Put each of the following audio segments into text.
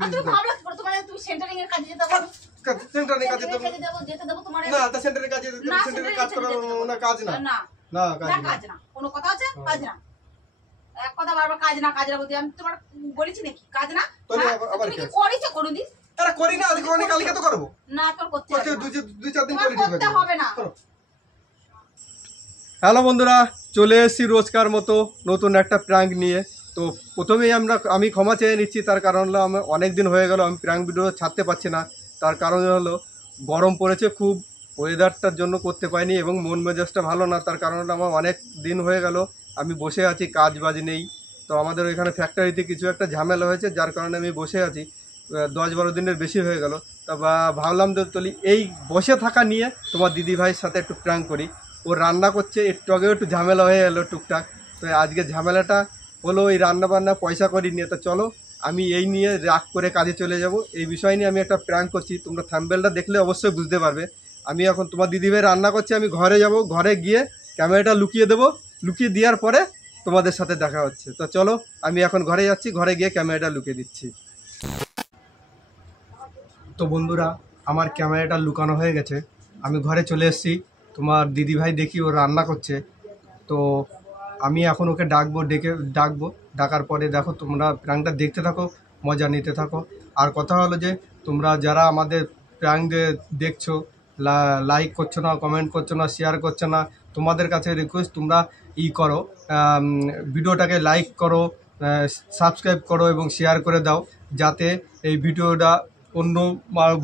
তুমি ভাবলে তোমার তুমি সেন্টারিং এর কাজে যেতে পারো সেন্টারিং কাজে যেতে দেব তোমার না তা সেন্টারিং কাজে সেন্টারিং কাজ করা না কাজ না না না কাজ না কোনো কথা আছে কাজ না এক কথা বারবার কাজ না বলতে আমি তোমার বলেছি নাকি কাজ না আবার কি করেছো কোনদিন আরে করি না আজকে অনেক কালকে তো করব না তোর করতে হবে দুই চার দিন পরে করতে হবে না। হ্যালো বন্ধুরা, চলে এসেছি রোজকার মতো নতুন একটা প্র্যাঙ্ক নিয়ে। তো প্রথমেই আমি ক্ষমা চেয়ে নিচ্ছি, তার কারণ হলো আমি অনেক দিন হয়ে গেল আমি প্র্যাঙ্ক ভিডিও ছাড়তে পারছি না। তার কারণ হলো গরম পড়েছে খুব, ওয়েদারটার জন্য করতে পারিনি এবং মন মেজাজটা ভালো না। তার কারণ হলো আমার অনেক দিন হয়ে গেল আমি বসে আছি, কাজ বাজ নেই। তো আমাদের ওইখানে ফ্যাক্টরিতে কিছু একটা ঝামেলা হয়েছে, যার কারণে আমি বসে আছি 10-12 দিনের বেশি হয়ে গেল। তা ভাবলাম তোলি এই বসে থাকা নিয়ে তোমার দিদি ভাইয়ের সাথে একটু প্র্যাঙ্ক করি। ও রান্না করছে, একটু আগেও একটু ঝামেলা হয়ে গেলো টুকটাক। তো আজকে ঝামেলাটা হলো এই রান্নাবান্না পয়সা করি নিয়ে। তো চলো আমি এই নিয়ে রাগ করে কাজে চলে যাব। এই বিষয় নিয়ে আমি একটা প্র্যাঙ্ক করছি, তোমরা থাম্বনেলটা দেখলে অবশ্যই বুঝতে পারবে। আমি এখন তোমার দিদিভাই রান্না করছে, আমি ঘরে যাব, ঘরে গিয়ে ক্যামেরাটা লুকিয়ে দেবো, লুকিয়ে দেওয়ার পরে তোমাদের সাথে দেখা হচ্ছে। তো চলো আমি এখন ঘরে যাচ্ছি, ঘরে গিয়ে ক্যামেরাটা লুকিয়ে দিচ্ছি। তো বন্ধুরা, আমার ক্যামেরাটা লুকানো হয়ে গেছে, আমি ঘরে চলে এসেছি। তোমার দিদিভাই দেখি ও রান্না করছে, তো আমি এখন ওকে ডাকবো। ডাকার পরে দেখো তোমরা প্র্যাঙ্কটা দেখতে থাকো, মজা নিতে থাকো। আর কথা হলো যে তোমরা যারা আমাদের প্র্যাঙ্ক দেখছো, লাইক করছো না, কমেন্ট করছো না, শেয়ার করছো না, তোমাদের কাছে রিকোয়েস্ট তোমরা করো, ভিডিওটাকে লাইক করো, সাবস্ক্রাইব করো এবং শেয়ার করে দাও, যাতে এই ভিডিওটা অন্য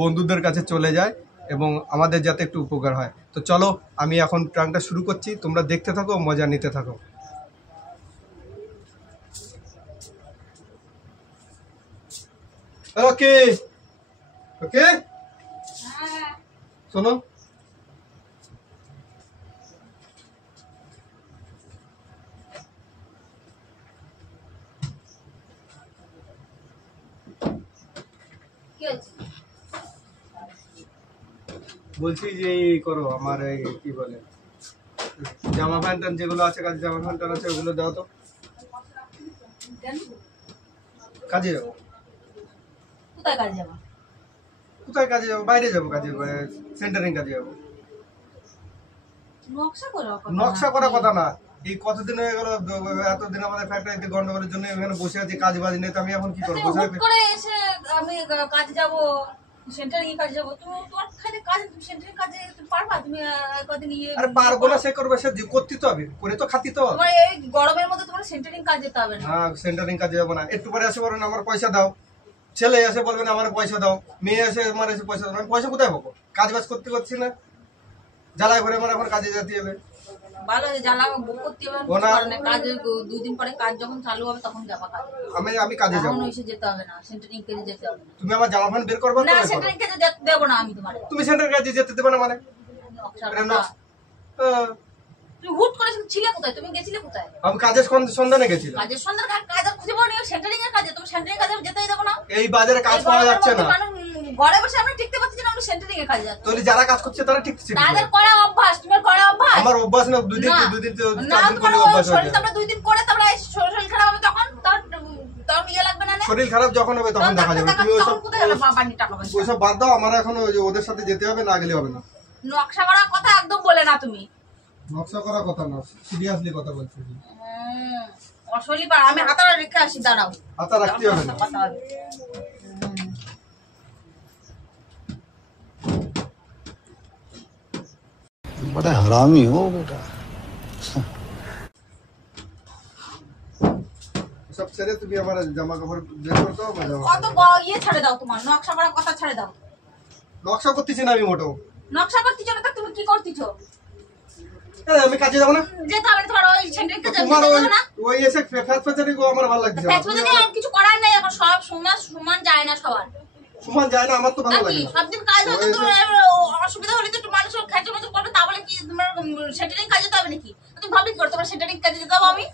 বন্ধুদের কাছে চলে যায় এবং আমাদের যাতে একটু উপকার হয়। তো চলো আমি এখন প্র্যাঙ্কটা শুরু করছি, তোমরা দেখতে থাকো, মজা নিতে থাকো। ওকে ওকে শোনো, বলছি যে এই করো আমার এই কি বলে জামা প্যান্ট যেগুলো আছে, কাজে জামা প্যান্ট আছে ওগুলো দাও তো। কাজে যাবো। কোথায় কাজে যাবো? বাইরে যাবো কাজে, সেন্টারিং কাজে যাবো। নকশা করার কথা না, এই কতদিন হয়ে গেল, এতদিন আমাদের ফ্যাক্টরিতে গন্ডগোলের জন্য এখানে বসে আছি, কাজ বাজ নেই। তো আমি এখন কি করবো? আমি কাজে যাবো, সেন্টারিং কাজে যাবো, তোমার কাজ সেন্টারিং কাজে পারবা তুমি? কদিন আরে পারবো না, সে করবে, সে করতে তো হবে, করে তো খাতি তো। তোমার এই গরমের মধ্যে তোমার সেন্টারিং কাজ যেতে হবে না। হ্যাঁ, সেন্টারিং কাজে যাবো না। একটু পরে এসে বলবেন আমার পয়সা দাও, ছেলে এসে বলবেন আমার পয়সা দাও, মেয়ে এসে আমার এসে পয়সা দাও। আমি পয়সা কোথায় পাবো? কাজ বাজ করতে পারছি না, জ্বালায় ঘরে আমার এখন কাজে যেতে হবে। ভালো জ্বালা করতে হবে না, কাজ 2 দিন পরে কাজ যখন চালু হবে তখন যাবা কাজ। আমি কাজে যাবো, এখন এসে যেতে হবে না, সেন্টারিং কাজে যেতে হবে না। তুমি আমার জামা প্যান্ট বের করবে না, সেন্টারিং কাজে দেব না আমি তোমারে। তুমি সেন্টারিং কাজে যেতে দেবে না মানে? তুমি হুট করে ছিলে কোথায়? তুমি গেছিলে কোথায়? আমি কাজের সন্ধানে গেছিলাম। কাজের সন্ধানে? কাজ খুঁজে পাওনি সেন্টারিং এর কাজে? তুমি সেন্টারিং কাজে যেতেই দেবো না। এই বাজারে কাজ পাওয়া যাচ্ছে না, ঘরে বসে আমরা টিকতে পারছি না, আমরা সেন্টারিং এর কাজে যাচ্ছি। তাহলে যারা কাজ করছে তারা টিকছে? তাদের করা অভ্যাস, তোমার করা অভ্যাস। আমার অভ্যাস না, 2 দিন 4 দিন করে অভ্যাস হয়ে যায়। আমরা 2 দিন করে তারপরে শরীর খারাপ হবে, তখন ইয়ে লাগবে না? শরীর খারাপ যখন হবে তখন দেখা যাবে। তুমি ওইসব বাদ দাও, আমার এখন ওদের সাথে যেতে হবে, না গেলে হবে না। নকশা করার কথা একদম বলে না তুমি। নকশা করার কথা না, সিরিয়াসলি কথা বলছি। অসলি পার, আমি হাতাটা রেখে আসি, দাঁড়াও। হাতা রাখতে হবে না। बड़ा हरामी हो बेटा। সব ছেড়ে তুমি আমার জামা কাপড় বের করে দাও, কত ইয়ে ছেড়ে দাও, তোমার নকশা করার কথা ছেড়ে দাও। নকশা করতেছি না আমি মোটেও। নকশা করতেছো না তো তুমি কি করতেছো? আমি কাজে যাব না, যেতে হবে তোমার। ওই সেন্টারিং কাজে তোমার যেতে হবে না। ওই এসে ফ্যাট ফ্যাচারি গো আমার ভালো লাগছে। ফ্যাট ফ্যাচারি আর কিছু করার নাই, এখন সব সমান যায় না, সবার সমান যায় না, আমার তো ভালো লাগে না। সব দিন কাজ হতে তোমার অসুবিধা হলে তো একটু মানুষ খেচে মেচে করবে, তা বলে কি তোমার সেন্টারিং কাজে যেতে হবে নাকি? তুমি ভাবলে কি করে তোমার সেন্টারিং কাজে যেতে হবে? আমি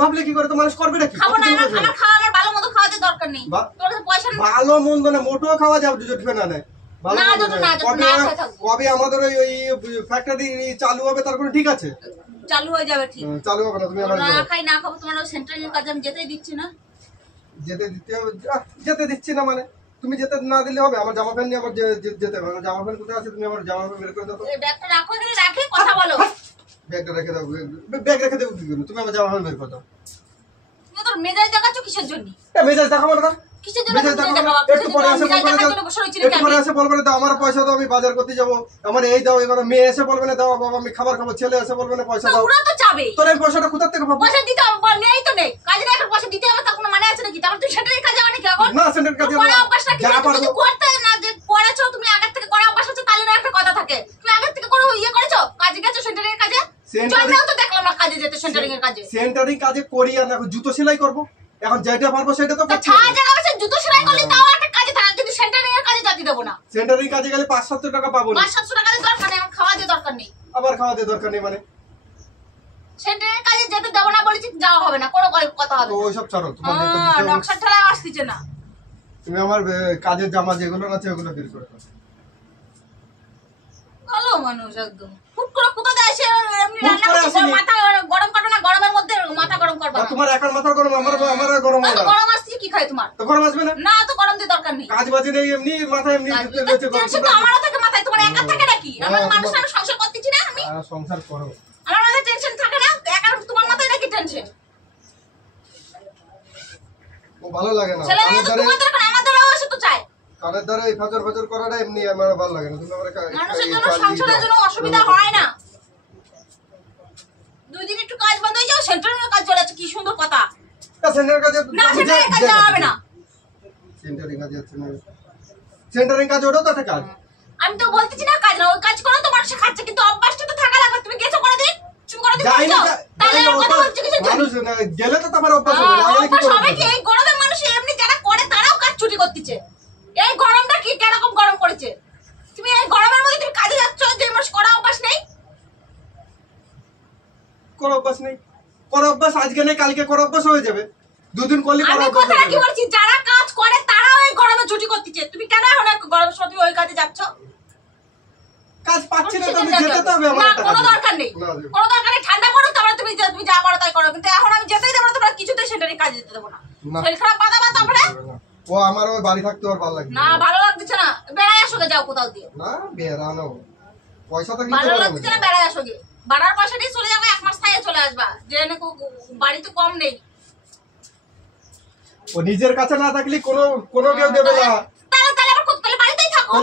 ভাবলে কি করে তো মানুষ করবে নাকি? খাবো না, আমার খাওয়া, আমার ভালো মতো খাওয়াতে দরকার নেই। তোর কাছে পয়সা ভালো মন্দ না, মোটেও খাওয়া যাবে জুটবে না। কবে আমাদের ওই ফ্যাক্টরি চালু হবে তারপরে ঠিক আছে, চালু হয়ে যাবে। ঠিক চালু হবে না, তুমি না খাই না খাবো, তোমার সেন্টারিং এর কাজে আমি যেতেই দিচ্ছি না। যেতে দিতে হবে। যেতে দিচ্ছি না মানে তুমি যেতে না দিলে হবে? আমার জামা প্যান্ট নিয়ে আমার যেতে হবে। আমার জামা প্যান্ট কোথায় আছে? তুমি আমার জামা প্যান্ট বের করে দাও। এই ব্যাগটা রাখো, এখানে রাখে কথা বলো। ব্যাগটা রেখে দাও। ব্যাগ রেখে দেবো কি করে? তুমি আমার জামা প্যান্ট বের করে দাও। তুমি তোর মেজাজ দেখাচ্ছ কিসের জন্য? মেজাজ দেখাবো না। কিসের জন্য মেজাজ দেখাবো? একটু পরে এসে বলবে না দাও আমার পয়সা দাও, আমি বাজার করতে যাবো, আমার এই দাও এগুলো। মেয়ে এসে বলবে না দাও বাবা আমি খাবার খাবো, ছেলে এসে বলবে না পয়সা দাও। ওরা তো চাবে। তোর এই পয়সাটা কোথা থেকে পাবো? পয়সা দিতে হবে, বল নেই তো নেই। কাজে এখন পয়সা দিতে হবে, তার কোনো মানে আছে নাকি? তারপর তুই সেটারই কাজে মানে কি এখন? না সেন্টার কাজে করা অভ্যাসটা কি? তুমি করতে না যে করেছো, তুমি আগে থেকে করা অভ্যাস আছে তাহলে না একটা কথা থাকে। তুমি আগে থেকে কোনো ইয়ে করেছো, কাজে গেছো সেন্টারের কাজে? জন্মেও তো দেখলাম না কাজে যেতে, সেন্টারিং এর কাজে। সেন্টারিং কাজে করি আর এখন জুতো সেলাই করব। এখন যেটা পারবো সেটা তো করছি। ছাড় জায়গা আছে জুতো সেলাই করলে তাও একটা কাজে থাকে, কিন্তু সেন্টারিং এর কাজে জাতি দেব না। সেন্টারিং কাজে গেলে 500-700 টাকা পাবো না। 500-700 টাকা দরকার নেই, আমার খাওয়া দিয়ে দরকার নেই। আবার খাওয়া দিয়ে দরকার নেই মানে? সেন্টারিং এর কাজে যেতে দেব না বলেছি, যাওয়া হবে না, কোনো কথা হবে তো না। ওইসব ছাড়ো, তোমার নকশা ঠেলা আসছে না। তুমি আমার কাজের জামা যেগুলো আছে ওগুলো বের করে দাও। ভালো মানুষ একদম। ফুট করে কোথা দিয়ে এসে এমনি রান্না করছে, মাথা গরম করবে না? গরমের মধ্যে মাথা গরম করবে না। তোমার একার মাথা গরম, আমার গরম হয় না। গরম আসছে কি খায় তোমার? তো গরম আসবে না? না তো গরম দিয়ে দরকার নেই। কাজ বাজে নেই, এমনি মাথা এমনি টেনশন তো আমারও থাকে মাথায়, তোমার একা থাকে নাকি? আমার মানুষ, আমি সংসার করতেছি না আমি? সংসার করো। আমার মাথায় টেনশন থাকে না? একা তোমার মাথায় নাকি টেনশন? ও ভালো লাগে না। ছেলেমেয়ে তো তোমাদের এখন আমাদেরও এসে তো চায়। কানের দ্বারা এই ফাজর ফাজর করাটা এমনি আমার ভালো লাগে না। তুমি আমার মানুষের জন্য সংসারের জন্য অসুবিধা হয় না। 2 দিন একটু কাজ বন্ধ হয়ে যাও, সেন্টারের কাজ চলে যাচ্ছে, কি সুন্দর কথা। সেন্টারের কাজে না সেন্টারের কাজ যাওয়া হবে না। সেন্টারিং কাজে যাচ্ছে না। সেন্টারিং কাজ ওটাও তো একটা কাজ। আমি তো বলতেছি না কাজ না, ওই কাজ করো তো মানুষ খাচ্ছে, কিন্তু অভ্যাসটা তো থাকা লাগবে। তুমি গেছো করে দিন, তুমি করে দিন যাই না তাহলে কথা হচ্ছে কিছু মানুষ না গেলে তো তোমার অভ্যাস হবে না। আমি কি করব? সবাই কি এই গরমে মানুষ এমনি যারা করে তারাও কাজ ছুটি করতেছে। এই গরমটা কি কিরকম গরম করেছে? তুমি এই গরমের মধ্যে তুমি কাজে যাচ্ছ, যে মানুষ করা অভ্যাস নেই? কোনো অভ্যাস নেই। কোনো অভ্যাস আজকে নেই, কালকে কোনো অভ্যাস হয়ে যাবে। 2 দিন করলে কোনো আমি অভ্যাস কথাটা কি হবে। বলছি, যারা কাজ করে তারাও এই গরমে ছুটি করতেছে। তুমি কেন এখন গরমের সময় তুমি ওই কাজে যাচ্ছ? কাজ পাচ্ছি না তো আমি যেতে তো হবে আমার না, একটা কোনো কাজে। দরকার নেই, না, কোনো দরকার নেই। ঠান্ডা পড়ো তারপরে তুমি যা পারো তাই করো, কিন্তু এখন আমি যেতেই দেবো না, তোমরা কিছুতেই সেন্টারে কাজে যেতে দেবো না। না। শরীর খারাপ বাঁধাবা তারপরে? ও আমার ওই বাড়ি থাকতে আর ভালো লাগে না, ভালো লাগছে না, বেড়াই আসো গে, যাও কোথাও দিয়ে। না বেরানো পয়সা তো ভালো লাগছে না, বেড়াই আসো গে। বাড়ার পয়সা দিয়ে চলে যাবো, 1 মাস থেকে চলে আসবা, যে বাড়িতে কম নেই। ও নিজের কাছে না থাকলে কোনো কেউ দেবে না। তাহলে আবার কোথায়? বাড়িতেই থাকো,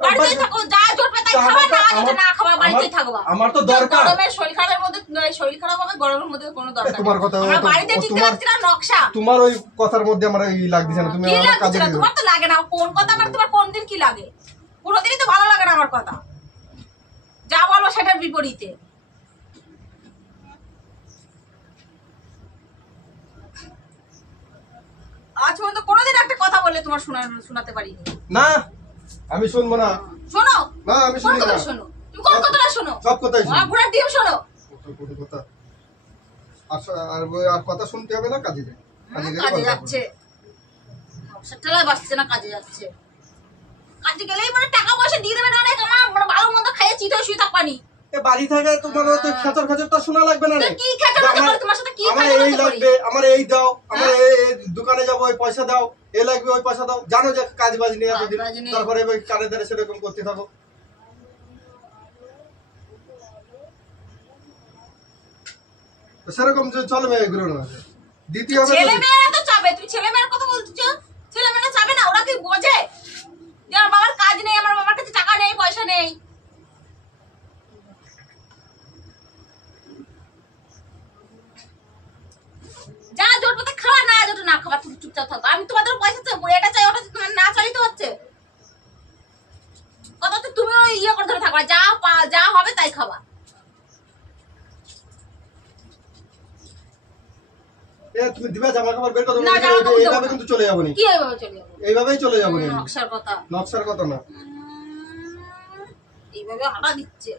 বাড়িতেই থাকো, যা জোটবে তাই খাবা, না যেটা না খাবা বাড়িতেই থাকবা। আমার তো দরকার। গরমের শরীর খারাপের মধ্যে, শরীর খারাপ হবে গরমের মধ্যে কোনো দরকার নেই। তোমার কথা আমরা বাড়িতে টিকতে পারছি না, নকশা। তোমার ওই কথার মধ্যে আমার এই লাগছে না। তুমি কি আমার কাজে লাগছে না? তোমার তো লাগে না কোন কথা, আমার তোমার কোন দিন কি লাগে? কোনোদিনই তো ভালো লাগে না আমার কথা, যা বলবো সেটার বিপরীতে। আজ পর্যন্ত কোনোদিন একটা কথা বললে তোমার শোনাতে পারিনি। না আমি শুনবো না। শোনো না আমি শুনি না। শোনো, তুমি কোন কথাটা শোনো? সব কথাই শুনি। ঘোড়ার ডিম শোনো। কত কথা। আর কথা শুনতে হবে না, কাজে যাই। কাজে যাচ্ছে, ঠেলা বাসছে না, কাজে যাচ্ছে। কাজে গেলেই মানে টাকা পয়সা দিয়ে দেবে না, অনেক আমার ভালো মন্দ খাইয়ে চিত হয়ে শুয়ে থাকবানি। বাড়ি থাকে তোমার তো খেচর খেচরটা শোনা লাগবে না। কি খেচর খেচর তোমার সাথে কি আমার এই লাগবে, আমার এই দাও, আমার এই দোকানে যাবো ওই পয়সা দাও, এ লাগবে ওই পয়সা দাও। জানো যে কাজ বাজ নিয়ে এতদিন, তারপরে ওই কানে ধরে সেরকম করতে থাকো। সেরকম যে চলবে এগুলো না। দ্বিতীয় ছেলে মেয়েরা তো চাবে, তুমি ছেলে মেয়ের কথা বলছো, ছেলে মেয়েরা চাবে না? ওরা কি বোঝে যে আমার বাবার কাজ নেই, আমার বাবার কাছে টাকা নেই, পয়সা নেই? যা জোটবে তো খাওয়া, না জোট না খাওয়া, তুমি চুপচাপ থাকো। আমি তোমাদের পয়সা চাই, এটা চাই ওটা চাই, তোমার না চাইতে হচ্ছে কথা হচ্ছে। তুমি ওই ইয়ে করে ধরে থাকবা, যা হবে তাই খাবা। তুমি দিবা জামা কাপড় বের করো, এইভাবে কিন্তু চলে যাবো নি। কি এইভাবে চলে যাবো? এইভাবেই চলে যাবো নি। নকশার কথা, নকশার কথা না, এইভাবে হাঁটা দিচ্ছে।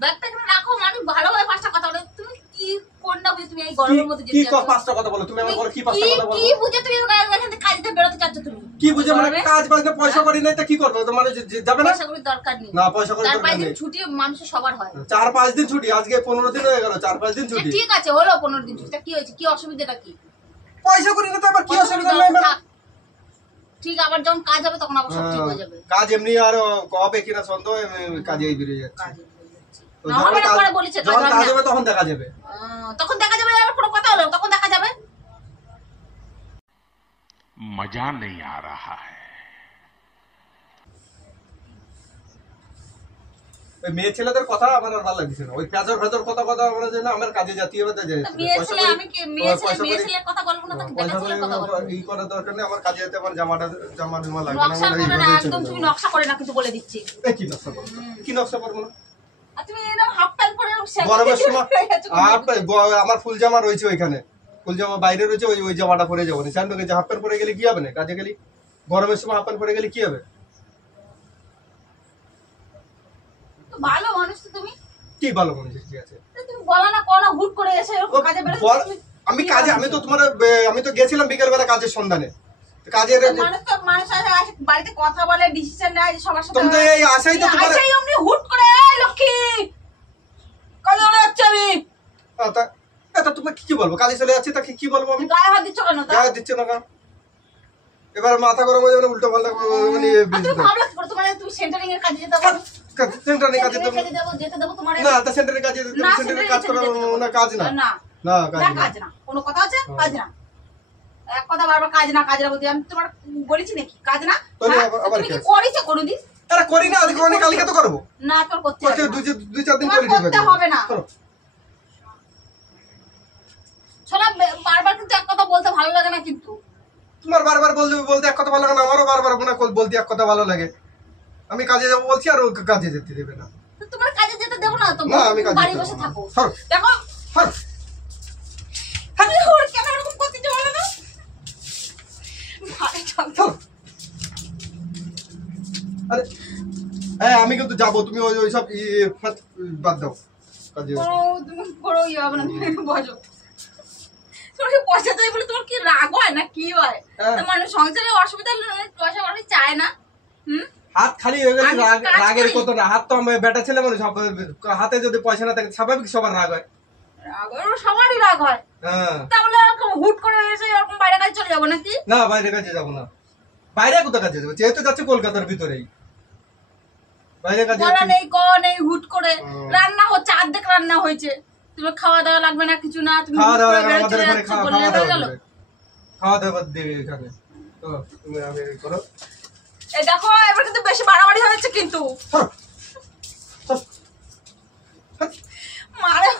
ব্যাগটা এখানে রাখো, আমি ভালোভাবে 5টা কথা বলে। তুমি কি কোনটা বুঝে তুমি এই গরমের মধ্যে কি 5টা কথা বলো? তুমি আমার কি 5টা কথা বলো? কি বুঝে তুমি এখান থেকে কাজে বেরোতে চাচ্ছ? তুমি কি বুঝে মানে করবে? কাজ বাজ না পয়সা করি নাই তা কি করবে তোমার যাবে না পয়সা করির দরকার নেই। না পয়সা করি 4-5 দরকার দিন নেই। ছুটি মানুষের সবার হয়। 4-5 দিন ছুটি, আজকে 15 দিন হয়ে গেল, 4-5 দিন ছুটি। ঠিক আছে হলো 15 দিন ছুটি, তা কি হয়েছে, কি অসুবিধাটা কি? পয়সা করি না তো আবার কি পয়সা অসুবিধা করির নাই দরকার মানে থাক। ঠিক আবার যখন কাজ হবে তখন আবার সব ঠিক হয়ে যাবে। কাজ এমনি আর কবে কিনা সন্দেহ কাজেই বেরিয়ে যাচ্ছে। কাজে হয়ে যাচ্ছে। তো না যখন হবে না কাজ- করে বলেছে কাজ যখন হবে কাজ না। হবে তখন দেখা যাবে। তখন দেখা যাবে, আবার কোনো কথা হলো তখন দেখা যাবে। मजा नहीं आ रहा है। ওই মেয়ে ছেলেদের কথা আমার আর ভালো লাগছে না, ওই ফেজর ফেজর কথা কথা আমরা যে না আমার কাজে জাতি হবে তাই তা মেয়ে ছেলে আমি কি মেয়ে ছেলের কথা বলবো না, তখন পয়সা দেখা ছেলের কথা বলবো। করে ই করার দরকার নেই, আমার কাজে যেতে আমার জামা জমা লাগবে না, নকশা আমার করে না, এইভাবেই একদম চলে তুমি যাবো। নকশা করে না, কিন্তু বলে দিচ্ছি। এই কি নকশা করবো, কি নকশা করবো না? আর তুমি এরকম হাফ প্যান্ট পরে গরমের সময় আমার ফুল জামা রয়েছে ওইখানে, ফুল জামা বাইরে রয়েছে, ওই ওই জামাটা পরে যাবো না। স্যান্ডো হাফ প্যান্ট পরে গেলে কি হবে না, কাজে গেলি গরমের সময় হাফ প্যান্ট পরে গেলে কি হবে? তো ভালো মানুষ তো তুমি, কি ভালো মানুষ, ঠিক আছে তুমি বলা না করো না, হুট করে এসে এরকম কাজে বেরোচ্ছ বল- তুমি। আমি কাজে, আমি তো তোমার আমি তো গেছিলাম বিকেল বেলা কাজের সন্ধানে, কাজের মানুষ আসে বাড়িতে কথা বলে, ডিসিশন নেয় সবার সাথে। তুমি তো এই আশাই তো তোমার আইসাই অমনি হুট করে, এই লক্ষ্মী কাজে চলে যাচ্ছে আমি। তা তুমি কি বলবো, কাজে চলে যাচ্ছে, তাকে কি বলবো আমি? গায়ে হাত দিচ্ছ কেন তা? গায়ে দিচ্ছে না কেন? এবার মাথা গরম হয়ে যাবে, উল্টো পাল্টা মানে আর তুমি ভাবলা কি করে তোমার, তুমি সেন্টারিং এর কাজে যেতে পারো? সেন্টারে কাজে তো যেতে দেবো তোমার? না, তা সেন্টারে কাজে না, সেন্টারে সেন্টারে কাজ করা যেতে দেবো না, কাজ না না না না, কাজ না। কাজ না, কোনো কথা আছে? কাজ না, এক কথা বারবার কাজ না কাজ না বলতে আমি তোমার বলেছি নাকি কাজ না? তাহলে হ্যাঁ? আবার তুমি কি কাজ। করেছো কোনোদিন? আরে করি না, আজকে অনেক কালকে তো করবো, না তোর করতে করতে হবে না। 2-4 দিন তোমার করে ঠিক করতে আছে হবে না। করো। শোনা, বারবার কিন্তু এক কথা বলতে ভালো লাগে না কিন্তু। তোমার বারবার বলতে এক কথা ভালো লাগে না, আমারও বারবার মনে বলতে এক কথা ভালো লাগে। আমি কাজে যাবো বলছি আর ও কাজে যেতে দেবে না। তো তোমার কাজে যেতে দেবো না তো, না, আমি কাজে বাড়ি যেতে বসে দেবো না। থাকো। সরো, দেখো সরো। আমি ওর কেন এরকম করতে বলো না? ভালো চলতো। সরো। আরে হ্যাঁ, আমি কিন্তু যাবো, তুমি ওই সব বাদ দাও কাজে। তুমি করো, ইয়ে হবে না, তুমি একটু বসো। তোমার কি পয়সা চাই বলে তোমার কি রাগ হয় না কি হয়? হ্যাঁ। তো মানুষ সংসারে অসুবিধা হলে পয়সা মানুষ চায় না। হুম, হাত খালি হয়ে গেলে আমি কাজ রাগের করি। কত না, হাত তো আমি বেটা ছেলে মানুষ, হাতে যদি পয়সা না থাকে স্বাভাবিক সবার রাগ হয়। রাগ হয়, সবারই রাগ হয়। হ্যাঁ, তাহলে এরকম হুট করে এসে এরকম বাইরে কাজে চলে যাবো নাকি? না বাইরে কাজে যাবো না। বাইরে কোথায় কাজে যাবো, যেহেতু যাচ্ছে কলকাতার ভিতরেই, বাইরে কাজে বলা যাচ্ছি। নেই ক নেই, হুট করে রান্না হচ্ছে, অর্ধেক রান্না হয়েছে, তুমি খাওয়া দাওয়া লাগবে না কিছু না, তুমি খাওয়া হুট দাওয়া করে বেরোয় আমাদের চলে এখানে যাচ্ছ, বললে হয়ে গেল? খাওয়া দাওয়া দেবে এখানে, তো তুমি আমি করো। এই দেখো এবার কিন্তু বেশি বাড়াবাড়ি হয়েছে কিন্তু। সরো, সরো। মারে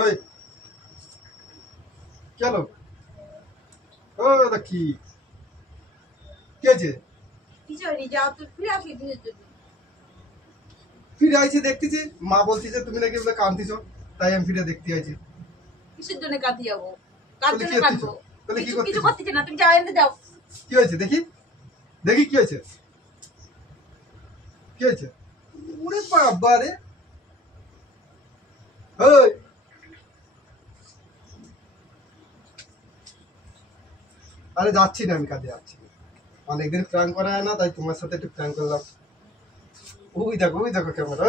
ওই চলো, ও দাদা কি আছে? কিছু হয়নি, যাও তুই ফিরে আসবি ধীরে ধীরে। ফিরে আইছি, দেখতেছি মা বলছি যে তুমি নাকি বলে কাঁদতেছ, তাই আমি ফিরে দেখতে আইছি। কিসের জন্য কাঁদি যাবো? কার তাহলে জন্য কি কাঁদবো? করতেছো? তাহলে কি কিছু করতেছো? করতেছি না, তুমি যাও এনে যাও। কি হয়েছে দেখি, দেখি কি হয়েছে, কি হয়েছে? ওরে বাবা রে, ওই আরে যাচ্ছি না, আমি কাজে যাচ্ছি না, অনেকদিন প্ল্যান করা হয় না, তাই তোমার সাথে একটু প্ল্যান করলাম। ওই দেখো ক্যামেরা,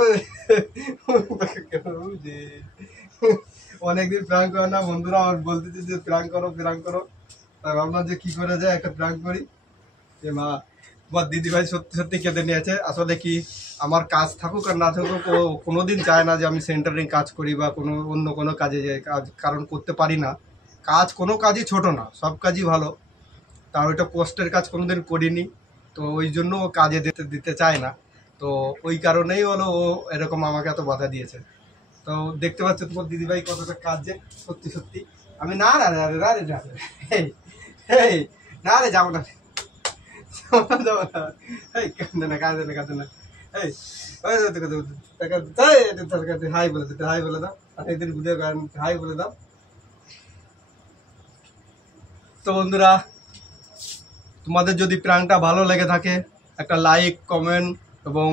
অনেকদিন প্ল্যান করে না, বন্ধুরা আমার বলতেছে যে প্ল্যান করো, তাই ভাবলাম যে কি করে যায় একটা প্ল্যান করি। যে মা তোমার দিদিভাই সত্যি সত্যি কেঁদে নিয়েছে। আসলে কি আমার কাজ থাকুক আর না থাকুক, ও কোনোদিন চায় না যে আমি সেন্টারিং কাজ করি বা অন্য কোনো কাজে যাই, কারণ করতে পারি না, কাজ কোনো কাজই ছোট না, সব কাজই ভালো। তার ওইটা পোস্টের কাজ কোনোদিন করিনি, তো ওই জন্য ও কাজে দিতে চায় না। তো ওই কারণেই হলো ও এরকম আমাকে এত বাধা দিয়েছে। তো দেখতে পাচ্ছ তোমার দিদিভাই কতটা কাজে, সত্যি সত্যি। আমি না না না রে, না রে, না রে, এই না রে, যাবো না, যাবো না, এই কাঁদে না, কাঁদে না, কাঁদে না, এই হাই বলে দিতে, হাই বলে দাও, অনেকদিন ভিডিও হাই বলে দাও। তো বন্ধুরা, তোমাদের যদি প্র্যাঙ্কটা ভালো লেগে থাকে একটা লাইক, কমেন্ট এবং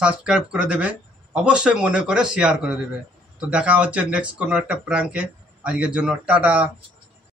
সাবস্ক্রাইব করে দেবে, অবশ্যই মনে করে শেয়ার করে দেবে। তো দেখা হচ্ছে নেক্সট কোনো একটা প্র্যাঙ্কে। আজকের জন্য টাটা।